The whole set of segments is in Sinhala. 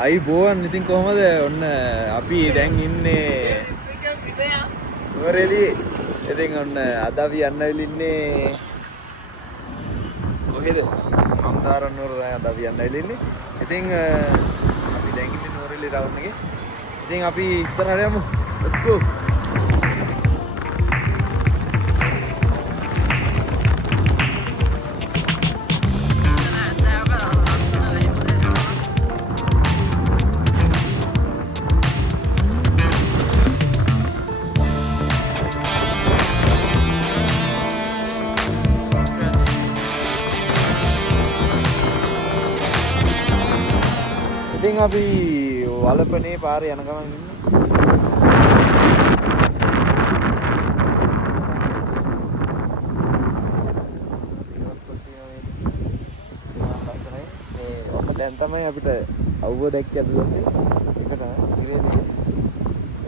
අයිබෝවන් ඉතින් කොහමද ඔන්න අපි දැන් ඉන්නේ නුවරඑළියේ. ඉතින් ඔන්න අද අපි යන්න වෙලින්නේ කොහෙද? මන්දාරම් නුවර අද අපි යන්න වෙලින්නේ. ඉතින් අපි දැන් ඉන්නේ නුවරඑළිය ටවුන් එකේ. ඉතින් අපි ඉස්සරහට යමු. Let's go. ඉතින් අපි වලපනේ පාරේ යන ගමන් ඉන්නේ. දැන් තමයි අපිට අවුව දැක්කේ අද දවසේ. ඒකට ඉරේදී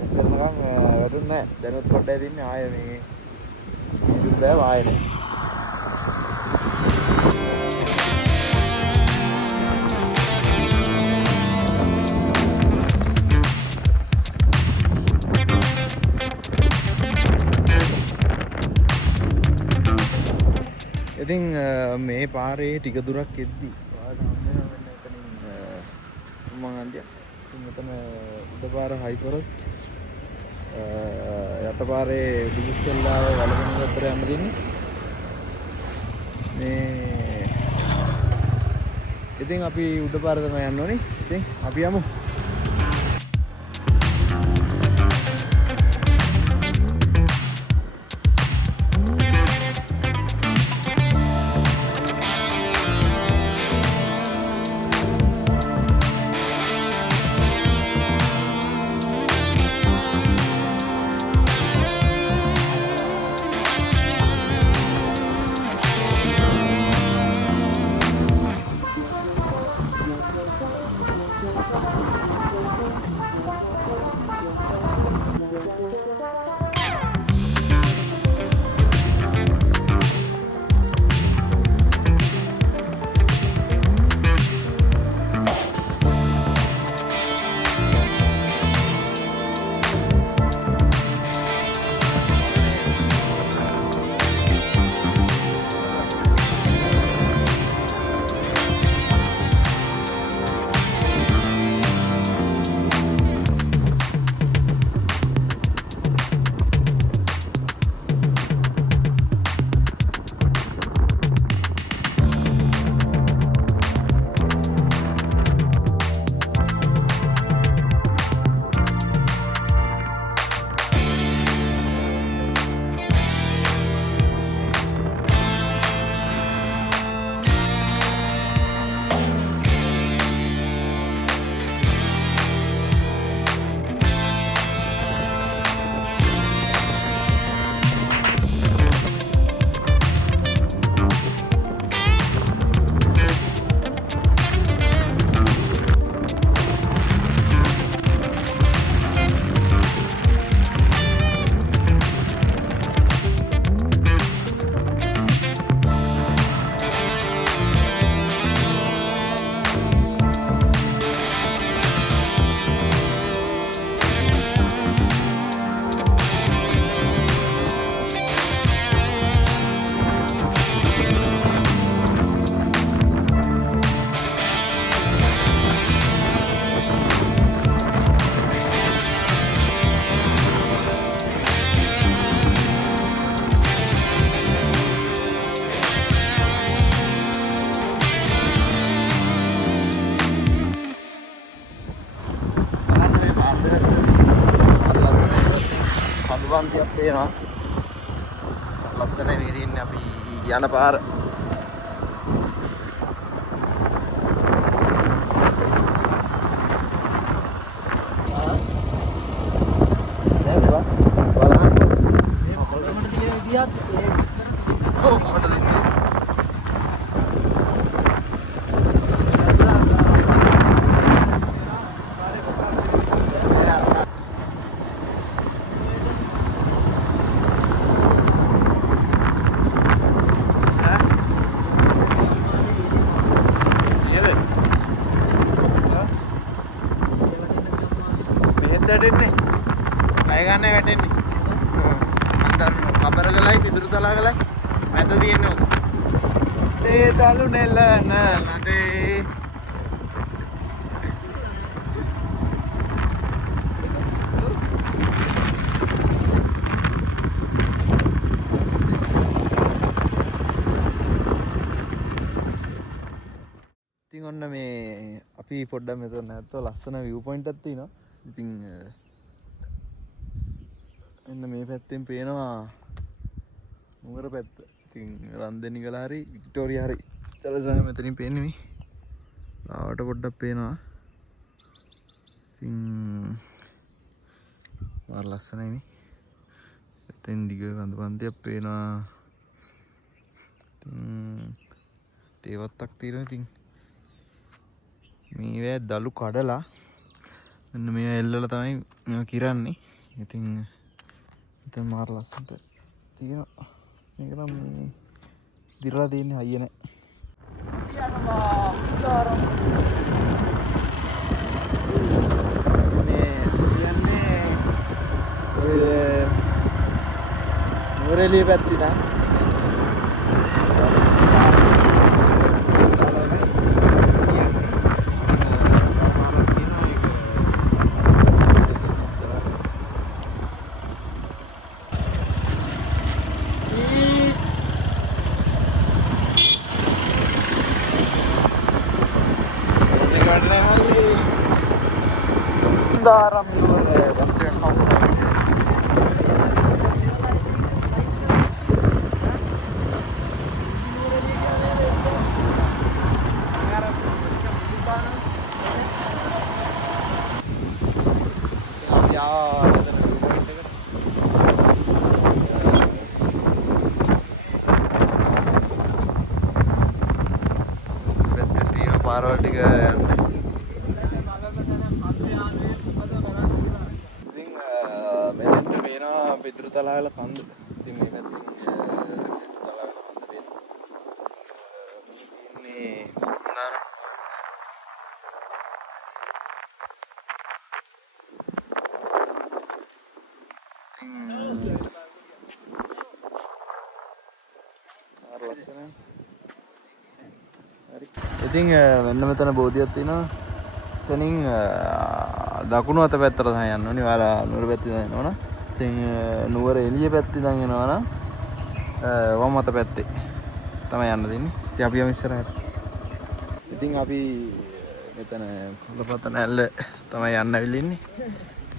එතරම්කම් වැටුන්නේ නැහැ. දැනුත් පොඩ්ඩයි තින්නේ ආයෙ මේ ඉදුම් බෑ ආයෙ. ඉතින් මේ පාරේ ටික දුරක් එද්දි ඔයාලට හම්බ වෙනවා මෙන්න එතනින් මම හන්දියා. ඉතින් මෙතන උඩ පාර හයි ෆොරස්ට් යට පාරේ දිවිස්සෙල්ලාව වලගම ගත්තට යන්න දෙන්නේ. මේ ඉතින් අපි උඩ පාර තමයි යන්න ඕනේ. ඉතින් අපි යමු. පන්තියක් තියෙනවා. ලස්සනයි මේ දින්නේ අපි යන පාර. වැටෙන්නේ. කය ගන්න වැටෙන්නේ. අන්තර කබර ගලයි පිදුරු තලා ගලයි මැද තියෙන්නේ ඔක. ඒ දලු නෙල්ල නදේ. ඉතින් ඔන්න මේ අපි පොඩ්ඩක් මෙතන නැත්තෝ ලස්සන view point එකක් තියෙනවා. ඉතින් එන්න මේ පැත්තෙන් පේනවා නුවර පැත්ත. ඉතින් රන්දෙනිගල හරි වික්ටෝරියා හරි තලසම මෙතනින් පේන්නේ මේ. ආවට පොඩ්ඩක් පේනවා. ඉතින් මාර ලස්සනයි නේ. එතෙන් දිග කඳු පන්තියක් පේනවා. ඉතින් තේවත්තක් තියෙනවා. ඉතින් මේ දලු කඩලා මෙන්න මේ එල්ලලා තමයි මේවා කිරන්නේ. ඉතින් මෙතන මාර ලස්සනට තියෙනවා. මේක නම් මේ දිරලා තියෙන්නේ හයිය නැහැ. මේ කියන්නේ ඔය නුවරඑළිය පැත්තේ නම් daram නුවර බස් එකක් හම්බුනා. පාරවල් ටික යන්න. පිටුරු තලාවල කන්ද. ඉතින් මේ පැත්තෙන් පිටුරු තලාවල කන්ද තියෙන්නේ නාර. ඉතින් මෙන්න මෙතන බෝධියක් තියෙනවා. එතනින් දකුණු අත පැත්තට තමයි යන්න ඕනේ. ඔයාලා නුවර පැත්තේ යනවනම් ඉතින් නුවර එළිය පැත්තේ ඉඳන් එනවා නම් වම් අත පැත්තේ තමයි යන්න දෙන්නේ. ඉතින් අපි යමු ඉස්සරහට. ඉතින් අපි මෙතන කොළපතන ඇල්ල තමයි යන්න අවිල්ල ඉන්නේ.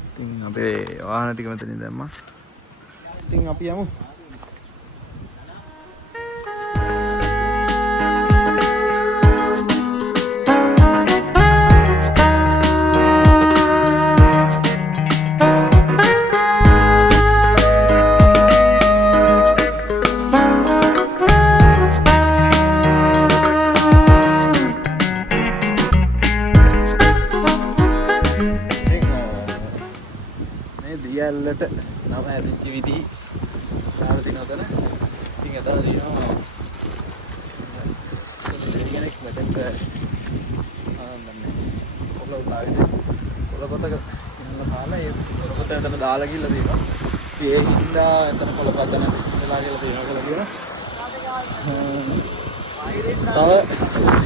ඉතින් අපේ වාහන ටික මෙතනින් දැම්මා. ඉතින් අපි යමු. දියැල්ලට නම හැදිච්ච විදිහ ශාල දිනවතන. ඉතින් එතන දිනවා කෙනෙක් මෙතෙන්ට කොළ උදාගෙන කොළපතක ඉන්න කාලා ඒ කොළපත එතන දාලා ගිහලා තියෙනවා. ඉතින් ඒ හින්දා එතන කොළපතන වෙලා කියලා තියෙනවා කියලා කියනවා. තව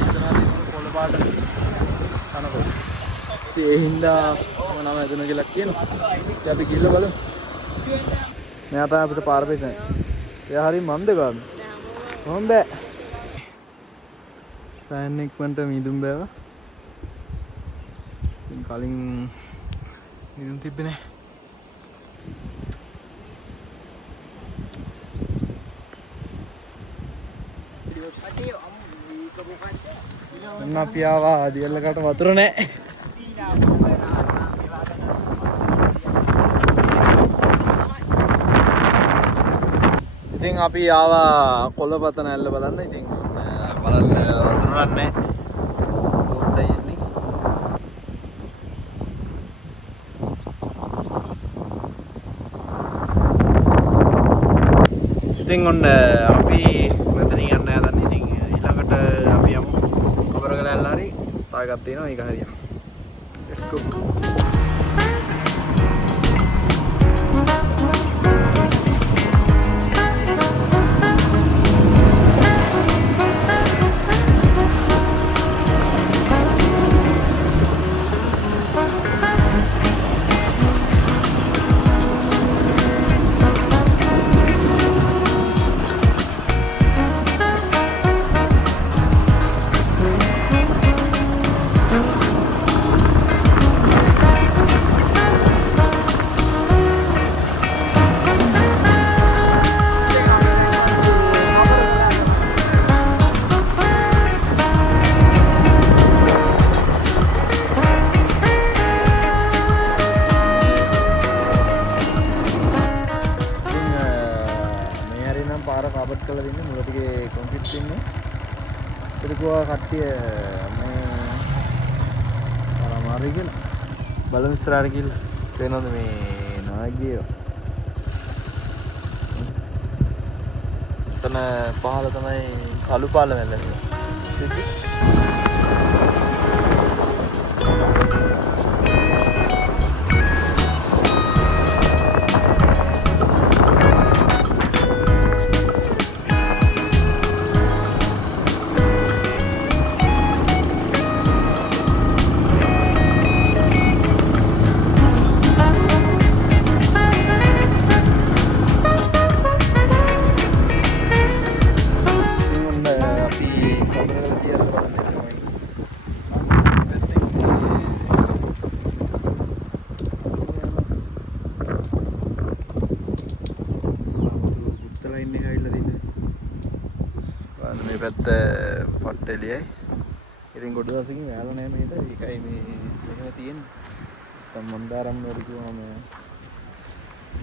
ඉස්සරහින් කොළ පාට කනකොට ඒ හින්දා මම නම හදුන කියලා කියනවා. ඉතින් අපි ගිහලා බලමු. මෙයා තමයි අපිට පාර පෙන්නන්නේ. එයා හරිය මන්ද ගාමි. කොහොම බෑ. සයන් ඉක්මනට මිදුම් බෑවා. ඉතින් කලින් මිදුම් තිබ්බේ නැහැ. එන්න අපි ආවා දියල්ලකට වතුර නැහැ. ඉතින් අපි ආවා කොළපතන ඇල්ල බලන්න. ඉතින් බලන්න වතුර නැහැ. පොඩ්ඩයි එන්නේ. ඉතින් ඔන්න අපි මෙතනින් යන්න හදන්නේ. ඉතින් ඊළඟට අපි යමු කබරගල ඇල්ල හරි තාගක් තියෙනවා. ඒක හරියම. Let's go. ඉන්නේ. ඒකවා කට්ටිය මේ අමාරුයි කියලා. බලමු ඉස්සරහට ගිහලා. පේනවද මේ නාගියෝ? එතන පහළ තමයි කළු පාලම ලැබෙන්නේ. මේ පැත්ත පට්ටෙලියයි. ඉතින් ගොඩ දවසකින් වැයලා නැහැ මේක. ඒකයි මේ මෙහෙම තියෙන්නේ. නැත්තම් මන්දාරම් වල කිව්වම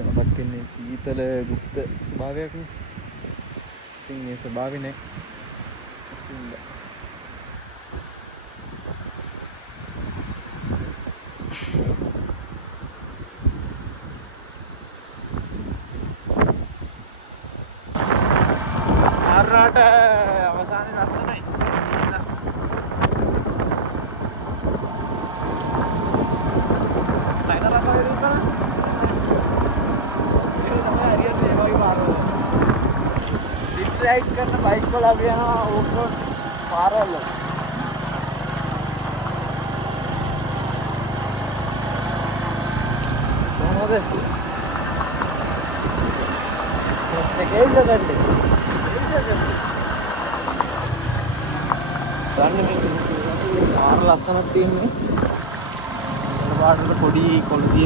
මතක් වෙන්නේ සීතල ගුප්ත ස්වභාවයක් නේ. ඉතින් මේ ස්වභාවය නේ. ආරාට අවසානයේ ලස්සනයි. राइड करना बाइक को ला भी यहाँ ऑफ रोड पारल लक्षण పొడి కొలిది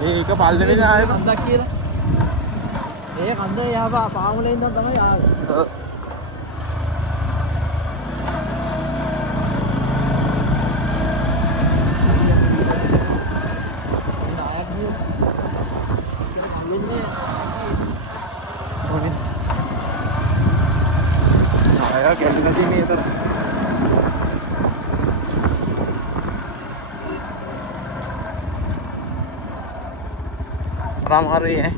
මේක පල්ලෙනේ ආයේ කන්දක් කියලා. ඒ කන්දේ යහපා පාමුලේ ඉඳන් තමයි ආවේ. आया क्या नदी में इधर राम आ रही है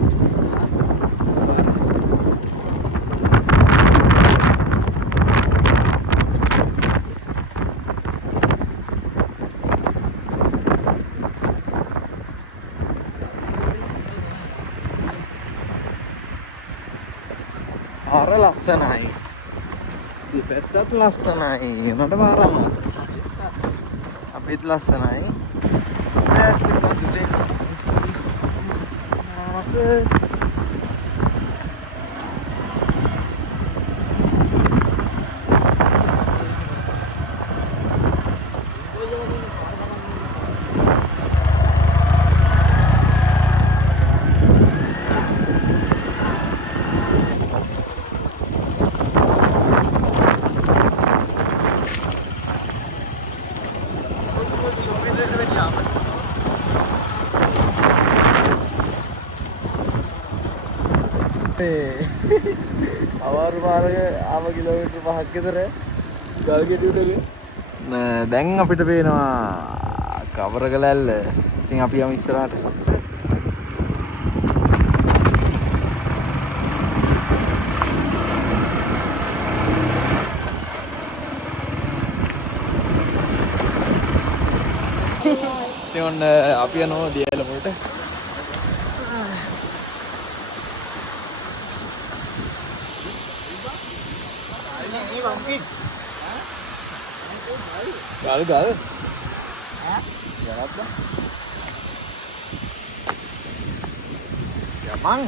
और लसन है పెద్దది లස්සනයි මට පාරම අපිත් ලස්සනයි ඇසිට දුලේ අවාරු මාර්ග ආව කිලෝමීටර් 5ක් විතර ගල්ගෙඩියටගේ දැන් අපිට පේනවා කවරගලැල්ල. ඉතින් අපි යමු ඉස්සරහට. ඉතින් ඔන්න අපි යනවා දියැල වලට. ගල් ගල් යනත් යමන්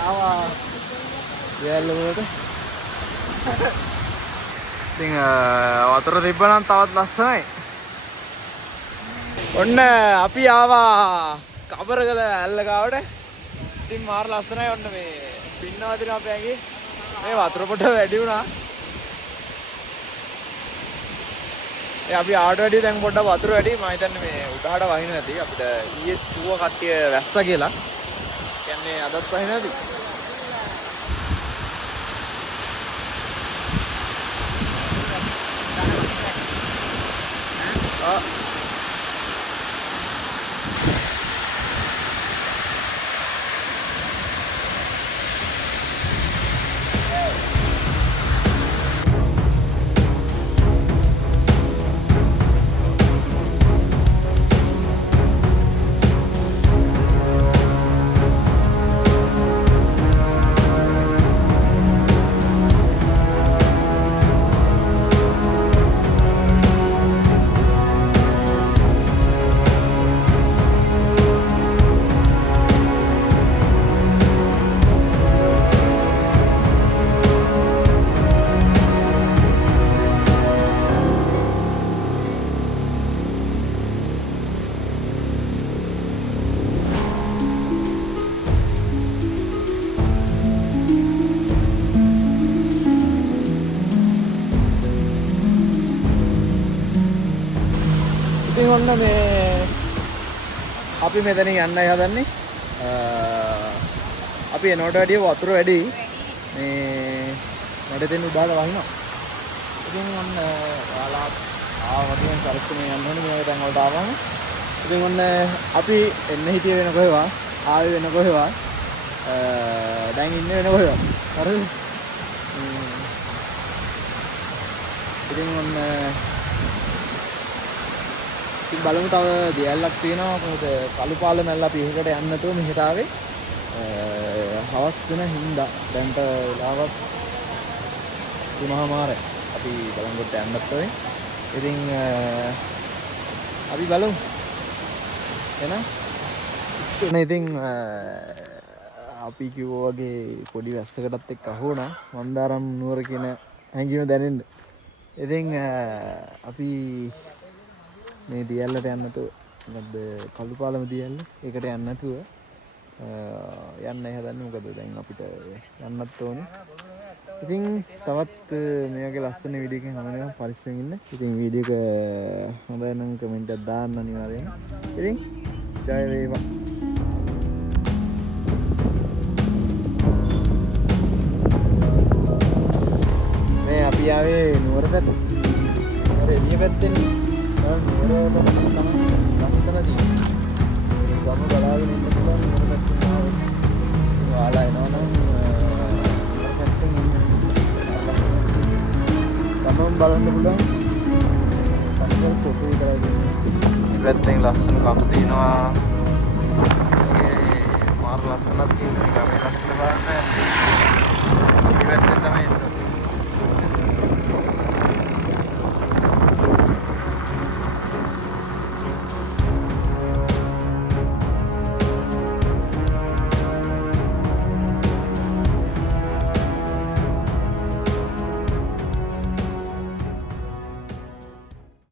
ආවා දියැල වලට. ඉතින් වතුර තිබ්බනම් තවත් ලස්සනයි. ඔන්න අපි ආවා කබරගල ඇල්ල ගාවට. ඉතින් මාර ලස්සනයි. ඔන්න මේ පින්නවා දින අපේ ඇඟේ මේ වතුර පොඩ වැඩි වුණා. ඒ අපි ආවට වැඩි දැන් පොඩ්ඩක් වතුර වැඩි. මම හිතන්නේ මේ උඩහට වහින්න නැති. අපිට ඊයේ කිව්ව කට්ටිය වැස්සා කියලා. කියන්නේ අදත් වහින්න නැති. ඔන්න මේ අපි මෙතනින් යන්නයි හදන්නේ. අපි එනකොට වැඩිය වතුර වැඩි. මේ වැඩ දෙන්න උඩහට වහිනවා. ඉතින් ඔන්න ඔයාලා ආවම කරස්නේ යන්න ඕනේ මේ තැන් වලට ආවම. ඉතින් ඔන්න අපි එන්න හිටියේ වෙන කොහෙවා ආවේ වෙන කොහෙවා දැන් ඉන්නේ වෙන කොහෙවා. හරිද? ඉතින් ඔන්න ඉතින් බලමු තව දියැලක් තියෙනවා. මොකද කළුපාල මැල්ල අපි එහෙකට යන්න නැතුව මෙහෙට ආවේ. හවස් වෙන හින්දා දැන්ට වෙලාවක් 3:00 අපි බලංගොඩට යන්නත් ඕනේ. ඉතින් අපි බලමු එහෙනම්. ඉතින් අපි කිව්වා වගේ පොඩි වැස්සකටත් එක්ක අහුණා මන්දාරම් නුවර කියන හැඟීම දැනෙන්න. ඉතින් අපි මේ දියැලට යන්න නැතුව මොකද කළුපාලම දියැල්ල ඒකට යන්න නැතුව යන්නයි හදන්නේ. මොකද දැන් අපිට යන්නත් ඕනේ. ඉතින් තවත් මේ වගේ ලස්සන වීඩියෝ එකකින් හම්බ පරිස්සමෙන් ඉන්න. ඉතින් වීඩියෝ එක හොඳයි නම් කමෙන්ට් එකක් දාන්න අනිවාර්යෙන්. ඉතින් ජය වේවා. මේ අපි ආවේ නුවර පැත්ත. නුවර එළිය පැත්තෙන් නුවර පැත්තෙන් තමයි ලස්සන තියෙන්නේ. ගම බලාගෙන ඉන්න පුළුවන් නුවර පැත්තෙන් ආවොත්. ඔයාලා එනවනම් නුවර පැත්තෙන් ගමම බලන්න පුළුවන්. පස්සේ ෆොටෝ විතරයි දෙන්නේ. මේ පැත්තෙන් ලස්සන කම් තියෙනවා. මාර ලස්සනක් තියෙනවා. ගමේ ලස්සන බලන්න. මේ පැත්තෙන් තමයි එන්නේ.